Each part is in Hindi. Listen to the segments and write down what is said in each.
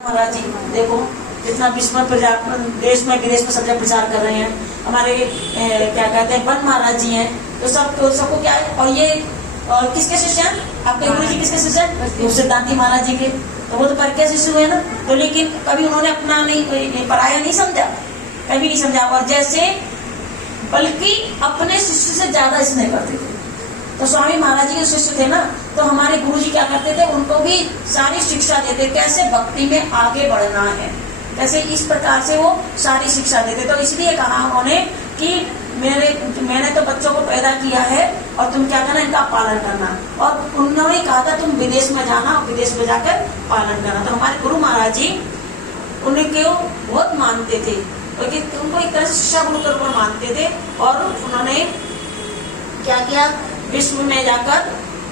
महाराज जी देखो कितना विश्व में प्रचार, देश में विदेश में सब जगह प्रचार कर रहे हैं। हमारे क्या कहते हैं वन महाराज जी हैं, तो सबको क्या है। और ये और किसके शिष्य हैं? आपके गुरु जी किसके शिष्य हैं? सिद्धांति महाराज जी के। तो वो तो पर के शिष्य हुए ना। तो लेकिन कभी उन्होंने अपना नहीं पराया नहीं समझा, कभी नहीं समझा। और जैसे बल्कि अपने शिष्य से ज्यादा स्नेह करते थे। तो स्वामी महाराज जी के शिष्य थे ना, तो हमारे गुरु जी क्या करते थे, उनको भी सारी शिक्षा देते, कैसे भक्ति में आगे बढ़ना है, कैसे इस प्रकार से वो सारी शिक्षा देते। तो इसलिए कहा उन्होंने कि मैंने तो बच्चों को पैदा किया है और तुम क्या करना, इनका पालन करना। और उन्होंने कहा था तुम विदेश में जाना और विदेश में जाकर पालन करना। तो हमारे गुरु महाराज जी उन्हें बहुत मानते थे, क्योंकि उनको एक तरह से शिक्षा गुरु के रूप में मानते थे। और उन्होंने क्या किया, विश्व में जाकर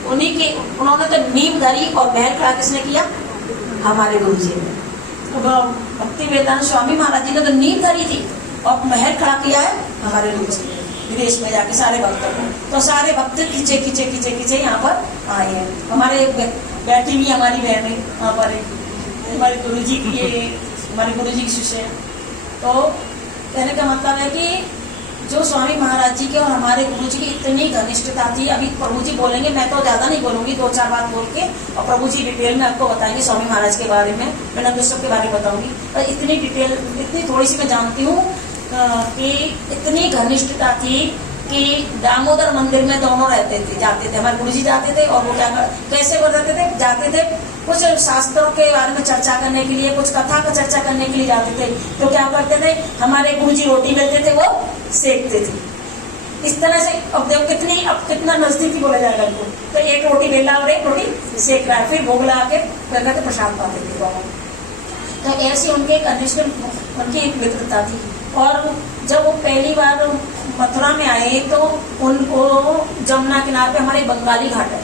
उन्होंने तो नींव धरी और महल खड़ा किसने किया? हमारे गुरु जी ने। भक्ति वेदांत स्वामी महाराज जी ने तो नींव धरी थी और महल खड़ा किया है हमारे गुरु जी ने, विदेश में जाके सारे भक्तों को। तो सारे भक्त खींचे खींचे खींचे खींचे यहाँ पर आए हैं। हमारे बैठी हुई हमारी बहन वहाँ पर हमारे गुरु जी की, हमारे गुरु जी की शिष्य है। तो कहने का मतलब है कि जो स्वामी महाराज जी के और हमारे गुरु जी की इतनी घनिष्ठता थी। अभी प्रभु जी बोलेंगे, मैं तो ज्यादा नहीं बोलूंगी, 2-4 बात बोल के, और प्रभु जी डिटेल में आपको बताएंगे स्वामी महाराज के बारे में, मैं नंदोत्सव के बारे में बताऊंगी। और इतनी डिटेल, इतनी थोड़ी सी मैं जानती हूँ कि इतनी घनिष्ठता थी कि दामोदर मंदिर में दोनों रहते थे, जाते थे। हमारे गुरु जी जाते थे और वो क्या कैसे वो रहते थे, जाते थे कुछ शास्त्रों के बारे में चर्चा करने के लिए, कुछ कथा का चर्चा करने के लिए जाते थे। तो क्या करते थे, हमारे गुरु जी रोटी बेलते थे, वो सेकते थे। इस तरह से अब देखो कितना नजदीकी बोला जाएगा इनको। तो एक रोटी बेला और एक रोटी सेक रहा है, फिर भोग लगा के कहते प्रसाद पाते थे दोनों। तो ऐसी उनके एक मित्रता थी। और जब वो पहली बार मथुरा में आए तो उनको जमुना किनारे पे हमारे बंगाली घाट है,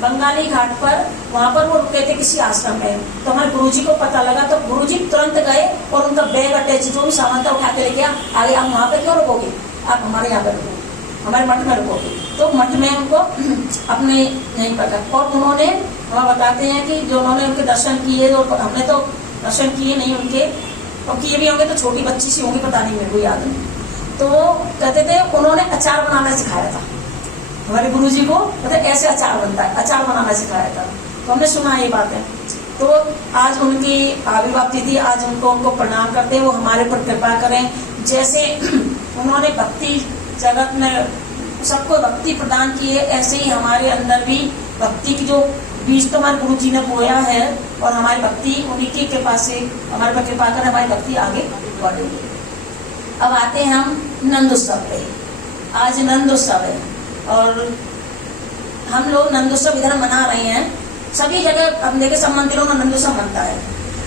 बंगाली घाट पर वहां पर वो रुके थे किसी आश्रम में। तो हमारे गुरुजी को पता लगा, तो गुरुजी तुरंत गए और उनका बैग अटैच जो भी सामान था उठा के लेके आगे, आप वहां पे क्यों रुकोगे, आप हमारे यहाँ पे रुको, हमारे मठ में रुकोगे। तो मठ में उनको अपने यहीं पकड़। और उन्होंने वहाँ बताते हैं कि जो उन्होंने उनके दर्शन किए, तो हमने तो दर्शन किए नहीं उनके, और किए भी होंगे तो छोटी बच्ची सी होंगी, पता नहीं, मेरे को याद नहीं। तो कहते थे उन्होंने अचार बनाना सिखाया था हमारे गुरुजी को, मतलब ऐसे अचार बनता है, अचार बनाना सिखाया था। तो हमने सुना ये बात है। तो आज उनकी आविर्भाव तिथि, आज उनको प्रणाम करते हैं, वो हमारे पर कृपा करें। जैसे उन्होंने भक्ति जगत में सबको भक्ति प्रदान की है, ऐसे ही हमारे अंदर भी भक्ति की जो बीज तो हमारे गुरु जी ने बोया है, और हमारी भक्ति उन्हीं की कृपा से हमारे पर कृपा कर हमारी भक्ति आगे बढ़ेगी। अब आते हैं हम नंदोत्सव पे। आज नंदोत्सव है और हम लोग नंदोत्सव इधर मना रहे हैं। सभी जगह हम देखे, सब मंदिरों में नंदोत्सव मनता है।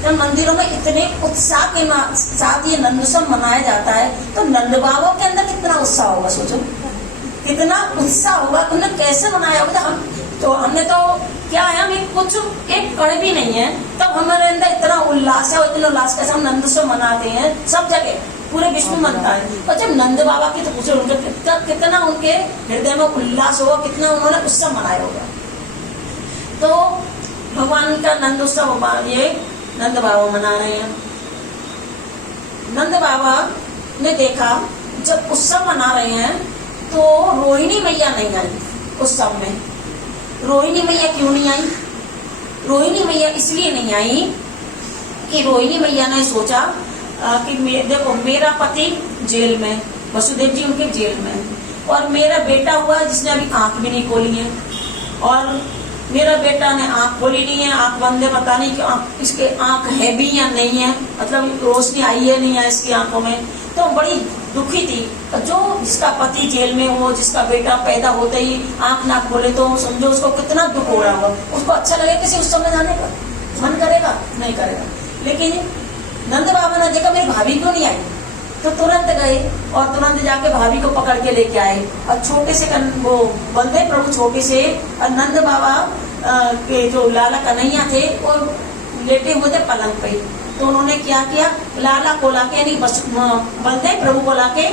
जब मंदिरों में इतने उत्साह के साथ ये नंदोत्सव मनाया जाता है, तो नंद बाबा के अंदर कितना उत्साह होगा, सोचो कितना उत्साह होगा, उन्होंने कैसे मनाया होगा। हमने तो क्या है, हमें कुछ एक कण भी नहीं है, तब हमारे अंदर इतना उल्लास है, और इतना उल्लास कैसे हम नंदोत्सव मनाते हैं। सब जगह पूरे विश्व में मनता है। और जब नंद बाबा की तो पूछो उनके कितना उनके हृदय में उल्लास होगा, कितना उन्होंने उत्सव मनाया होगा। तो भगवान का नंदोत्सव ये नंद बाबा मना रहे हैं। नंद बाबा ने देखा जब उत्सव मना रहे हैं तो रोहिणी मैया नहीं आई उत्सव में। रोहिणी मैया क्यों नहीं आई? रोहिणी मैया इसलिए नहीं आई कि रोहिणी मैया ने सोचा कि देखो मेरा पति जेल में, वसुदेव जी उनके जेल में, और मेरा बेटा हुआ जिसने अभी आंख भी नहीं खोली है, और मेरा बेटा ने आंख खोली नहीं है, आंख बंद है, पता नहीं कि इसके आंख है भी या नहीं है, मतलब रोशनी आई है नहीं है इसकी आंखों में। तो बड़ी दुखी थी। जो जिसका पति जेल में हो, जिसका बेटा पैदा होते ही आंख ना खोले, तो समझो उसको कितना दुख हो रहा होगा। उसको अच्छा लगे किसी उत्सव में जाने का मन करेगा? नहीं करेगा। लेकिन नंद बाबा ने देखा मेरी भाभी क्यों नहीं आई, तो तुरंत गए और तुरंत जाके भाभी को पकड़ के लेके आए। और छोटे से वो बंदे प्रभु छोटे से, और नंद बाबा के जो लाला कन्हैया थे वो लेटे हुए थे पलंग पे। तो उन्होंने क्या किया, लाला को लाके यानी बंदे प्रभु को लाके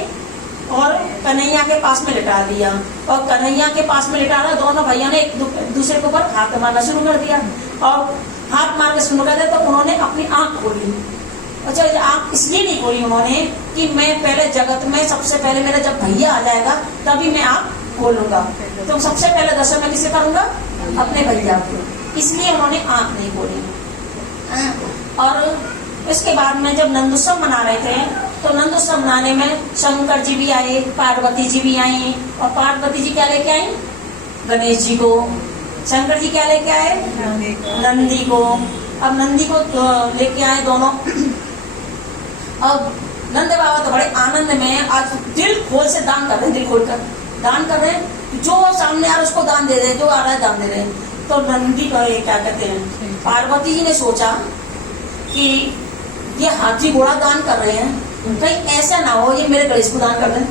और कन्हैया के पास में लिटा दिया। और कन्हैया के पास में लिटा रहा, दोनों भैया ने एक दूसरे के ऊपर हाथ मारना शुरू कर दिया। और हाथ मार के सुन रहे थे, तो उन्होंने अपनी आंख खोली। अच्छा, आंख इसलिए नहीं खोली उन्होंने कि मैं पहले जगत में सबसे पहले मेरा जब भैया आ जाएगा तभी मैं आंख खोलूंगा, तो सबसे पहले दर्शन मैं किसे करूंगा? अपने भैया को। इसलिए उन्होंने आंख नहीं खोली। और इसके बाद में जब नंदोत्सव मना रहे थे, तो नंदोत्सव मनाने में शंकर जी भी आए, पार्वती जी भी आई। और पार्वती जी क्या लेके आई? गणेश जी को। शंकर जी क्या लेके आए? नंदी को। अब नंदी को लेके आए दोनों। अब नंद बाबा तो बड़े आनंद में आज दिल खोल से दान कर रहे हैं, दिल खोल कर दान कर रहे हैं। जो सामने आ रहा है उसको दान दे रहे हैं, जो आ रहा है दान दे रहे हैं। तो नंदी को ये क्या कहते हैं, पार्वती जी ने सोचा कि ये हाथी घोड़ा दान कर रहे हैं, कहीं ऐसा ना हो ये मेरे गणेश को दान कर दें।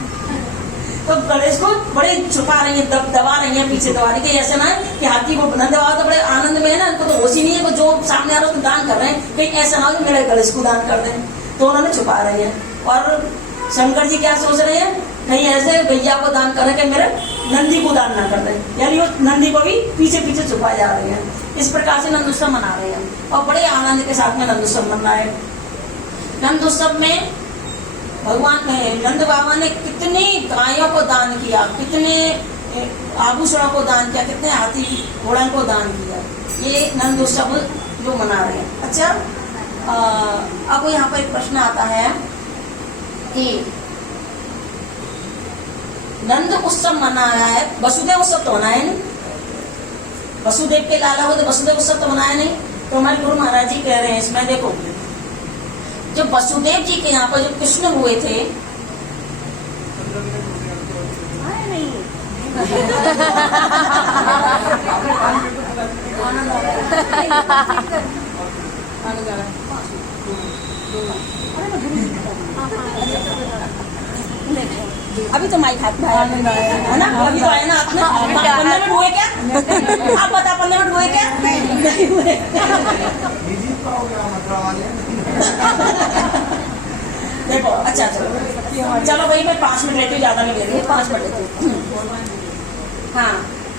तो गणेश को बड़े छुपा रही है, दबा रही है, पीछे दबा रही है, ऐसा ना है कि हाथी को नंद बाबा तो बड़े आनंद में है ना, उनको तो होश ही नहीं है, जो सामने आ रहा है उसको दान कर रहे हैं, कहीं ऐसा ना हो मेरे गणेश को दान कर दें। तो उन्होंने छुपा रही है। और शंकर जी क्या सोच रहे हैं, नहीं ऐसे भैया को दान कर रहे कि मेरे नंदी को दान ना कर रहे, यानी वो नंदी को भी पीछे पीछे छुपा जा रहे हैं। इस प्रकार से नंदोत्सव मना रहे हैं और बड़े आनंद के साथ में नंदोत्सव मना है। नंदोत्सव में भगवान नंद बाबा ने कितनी गायों को दान किया, कितने आभूषणों को दान किया, कितने हाथी घोड़ा को दान किया। ये नंदोत्सव जो मना रहे हैं। अच्छा, अब यहाँ पर एक प्रश्न आता है कि नंद उत्सव मनाया है, वसुदेव उत्सव तो मनाया नहीं, वसुदेव के लाला हो तो वसुदेव उत्सव तो मनाया नहीं। तो हमारे गुरु महाराज जी कह रहे हैं इसमें, देखो जब वसुदेव जी के यहाँ पर जो कृष्ण हुए थे, अभी तो माइक हाथ में आया है ना, अभी तो आया ना हाथ में। 15 मिनट हुए क्या? आप बता, 15 मिनट हुए क्या? नहीं हुए। देखो, अच्छा चलो भाई, मैं 5 मिनट लेती हूँ, ज्यादा नहीं ले रही, 5 मिनट लेती हूँ। हाँ,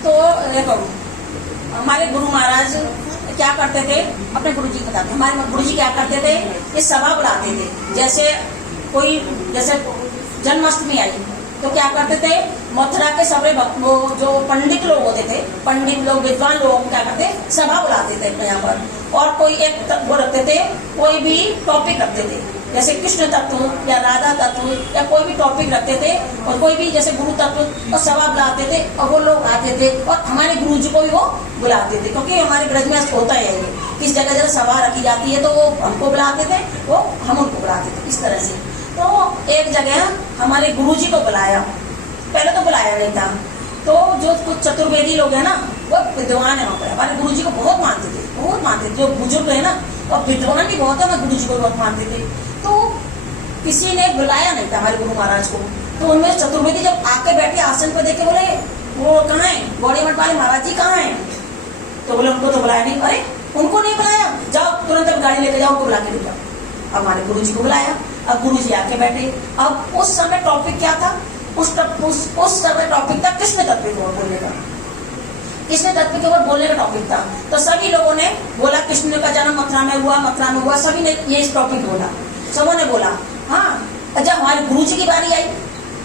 तो देखो हमारे गुरु महाराज क्या करते थे, अपने गुरु जी बताते, हमारे गुरु जी क्या करते थे, ये सभा बुलाते थे। जैसे कोई, जैसे जन्माष्टमी आई तो क्या करते थे, मथुरा के सभी वो जो पंडित लोग होते थे, पंडित लोग विद्वान लोग क्या करते, सभा बुलाते थे यहाँ पर। और कोई एक वो रखते थे, कोई भी टॉपिक रखते थे, जैसे कृष्ण तत्व या राधा तत्व या कोई भी टॉपिक रखते थे। और कोई भी जैसे गुरु तत्व और सभा बुलाते थे और वो लोग आते थे और हमारे गुरु जी को भी वो बुलाते थे, क्योंकि हमारे ब्रज में होता है ये, किस जगह जगह सभा रखी जाती है तो वो हमको बुलाते थे, वो हम उनको बुलाते थे, इस तरह से। तो एक जगह हमारे गुरुजी को बुलाया, पहले तो बुलाया नहीं था। तो जो कुछ चतुर्वेदी लोग हैं ना, वो विद्वान है वहाँ पर, हमारे गुरुजी को बहुत मानते थे, बहुत मानते थे। जो बुजुर्ग है ना, और विद्वान भी बहुत है, हमारे गुरुजी को बहुत मानते थे। तो किसी ने बुलाया नहीं था हमारे गुरु महाराज को। तो उनमें चतुर्वेदी जब आके बैठे आसन पर देखे, बोले वो कहाँ है, गौड़ी मठ वाले महाराज जी कहाँ है? तो बोले उनको तो बुलाया नहीं। अरे उनको नहीं बुलाया, जाओ तुरंत अब गाड़ी लेके जाओ, उनको बुला के ले जाओ। अब हमारे गुरु जी को बुलाया, अब गुरु जी आके बैठे। अब उस समय टॉपिक क्या था, उस समय टॉपिक था कृष्ण तत्व के ऊपर बोलने का, कृष्ण तत्व के ऊपर बोलने का टॉपिक था। तो सभी लोगों ने बोला कृष्ण का जन्म मथुरा में हुआ, मथुरा में हुआ, सभी ने ये टॉपिक बोला, सबों ने बोला। हाँ, जब हमारे गुरु जी की बारी आई,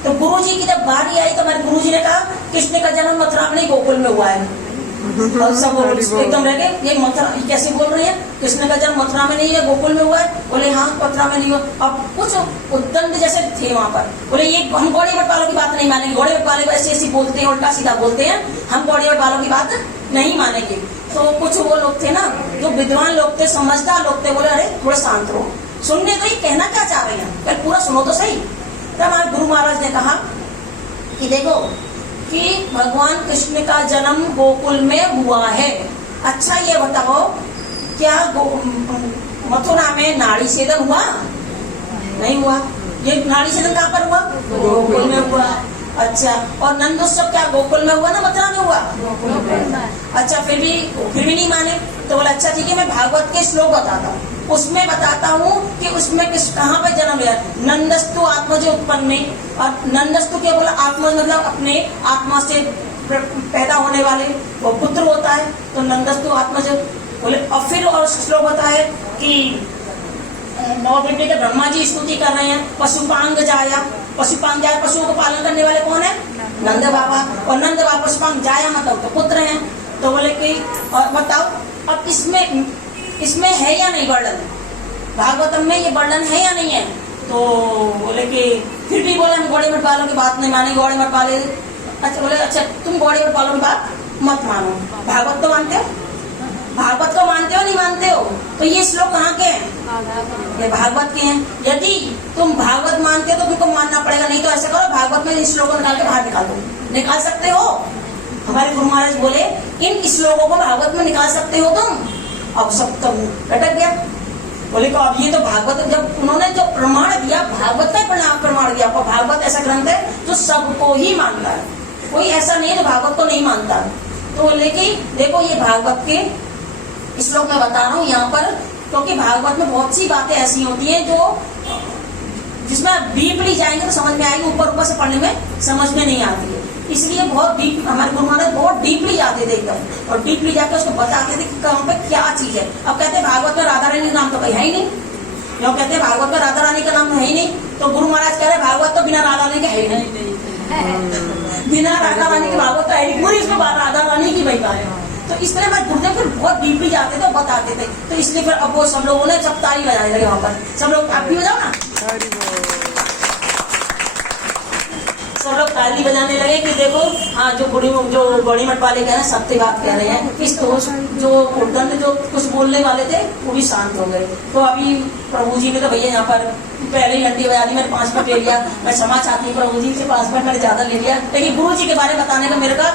तो गुरु जी की जब बारी आई तो हमारे गुरु जी ने कहा कृष्ण का जन्म मथुरा में नहीं गोकुल में हुआ है। और सब एकदम रह गए, ये मथुरा कैसे बोल रहे हैं, कृष्ण का जन्म मथुरा में नहीं है, गोकुल में हुआ है। बोले हाँ, मथुरा में नहीं हुआ। अब कुछ उद्दंड जैसे थे वहां पर, बोले ये हम गौड़ी मठ वालों की बात नहीं मानेंगे, गौड़ी मठ वाले ऐसे ऐसी बोलते हैं, उल्टा सीधा बोलते हैं, हम गौड़ी मठ वालों की बात नहीं मानेंगे। तो कुछ वो लोग थे ना, जो विद्वान लोग थे, समझदार लोग थे, बोले अरे थोड़ा शांत रहो, सुनने तो ये कहना क्या चाह रहे हैं, पहले पूरा सुनो तो सही। तब हमारे गुरु महाराज ने कहा कि देखो कि भगवान कृष्ण का जन्म गोकुल में हुआ है। अच्छा ये बताओ, क्या मथुरा में नाड़ी छेदन हुआ? नहीं हुआ। ये नाड़ी छेदन कहाँ पर हुआ? गोकुल में हुआ। अच्छा, और नंदोत्सव क्या गोकुल में हुआ ना मथुरा में हुआ? अच्छा, फिर भी नहीं माने। तो बोला अच्छा ठीक है, मैं भागवत के श्लोक बताता हूँ, उसमें बताता हूँ कि उसमें कहाँ पे जन्म लिया। नंदस्तु आत्मज उत्पन्न, और नंदस्तु क्या बोला, आत्मज मतलब अपने आत्मा से पैदा होने वाले वो पुत्र होता है। तो नंदस्तु आत्मज बोले और फिर और श्लोक होता है कि नवपीढ़ी के ब्रह्मा जी स्तुति कर रहे हैं, पशुपांग जाया, पशुपांग जाया पशुओं को पालन करने वाले कौन है? नंद बाबा। और नंद बाबा पशुपांग जाया मतलब तो पुत्र हैं। तो बोले कि और बताओ अब इसमें है या नहीं वर्णन, भागवतम में ये वर्णन है या नहीं है? तो बोले कि फिर भी बोले हम घोड़े मठ वालों की बात नहीं माने, घोड़े मठ वाले। अच्छा बोले अच्छा तुम घोड़े मठ वालों की बात मत मानो, भागवत तो मानते हो, भागवत को मानते हो नहीं मानते हो? तो ये श्लोक कहाँ के हैं? ये भागवत के हैं। यदि तुम भागवत मानते हो तो तुमको मानना पड़ेगा, नहीं तो ऐसा करो भागवत में इन श्लोकों निकाल के बाहर निकाल दो। निकाल सकते हो? हमारे गुरु महाराज बोले इन श्लोकों को भागवत में निकाल सकते हो तुम? अब सब तो लटक गया। बोले तो अब ये तो भागवत, जब उन्होंने जो प्रमाण दिया भागवत का प्रमाण दिया, और भागवत ऐसा ग्रंथ है जो सबको ही मानता है, कोई ऐसा नहीं है जो भागवत को नहीं मानता। तो बोले कि देखो ये भागवत के श्लोक मैं बता रहा हूँ यहाँ पर, क्योंकि भागवत में बहुत सी बातें ऐसी होती हैं जो जिसमें डीपली जाएंगे तो समझ में आएगी, ऊपर से पढ़ने में समझ में नहीं आती है। इसलिए बहुत डीप हमारे गुरु महाराज बहुत डीपली जाते थे एकदम, और डीपली जाकर उसको बताते थे कि कहाँ पे क्या चीज है। अब कहते हैं भागवत में राधा रानी का नाम तो कहीं है ही नहीं, क्यों कहते हैं भागवत में राधा रानी का नाम है ही नहीं, तो गुरु महाराज कह रहे भागवत तो बिना राधा रानी के है ही नहीं, बिना राधा रानी के भागवत तो है ही, पूरी इसमें राधा रानी की महिमा है। तो इस तरह मैं गुरुदेव फिर बहुत डीपली जाते थे, बताते थे। तो इसलिए फिर अब वो सब लोगों ने जब ताली बजाने लगे वहां पर, सब लोग आप भी बजाओ ना, सब लोग ताली बजाने लगे कि देखो हाँ जो बड़ी मठ वाले कह रहे हैं सत्य बात कह रहे हैं। किस तो जो उर्दंड जो कुछ बोलने वाले थे वो भी शांत हो गए। तो अभी प्रभु जी ने तो भैया यहाँ पर पहले ही घंटी बजा दी, मैंने 5 मिनट ले लिया, मैं क्षमा चाहती हूँ प्रभु जी से, 5 मिनट मैंने ज्यादा ले लिया, लेकिन गुरु जी के बारे में बताने का मेरे का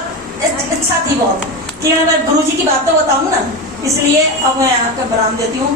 इच्छा थी बहुत कि मैं गुरु जी की बात तो बताऊँ ना, इसलिए अब मैं यहाँ पे विराम देती हूँ।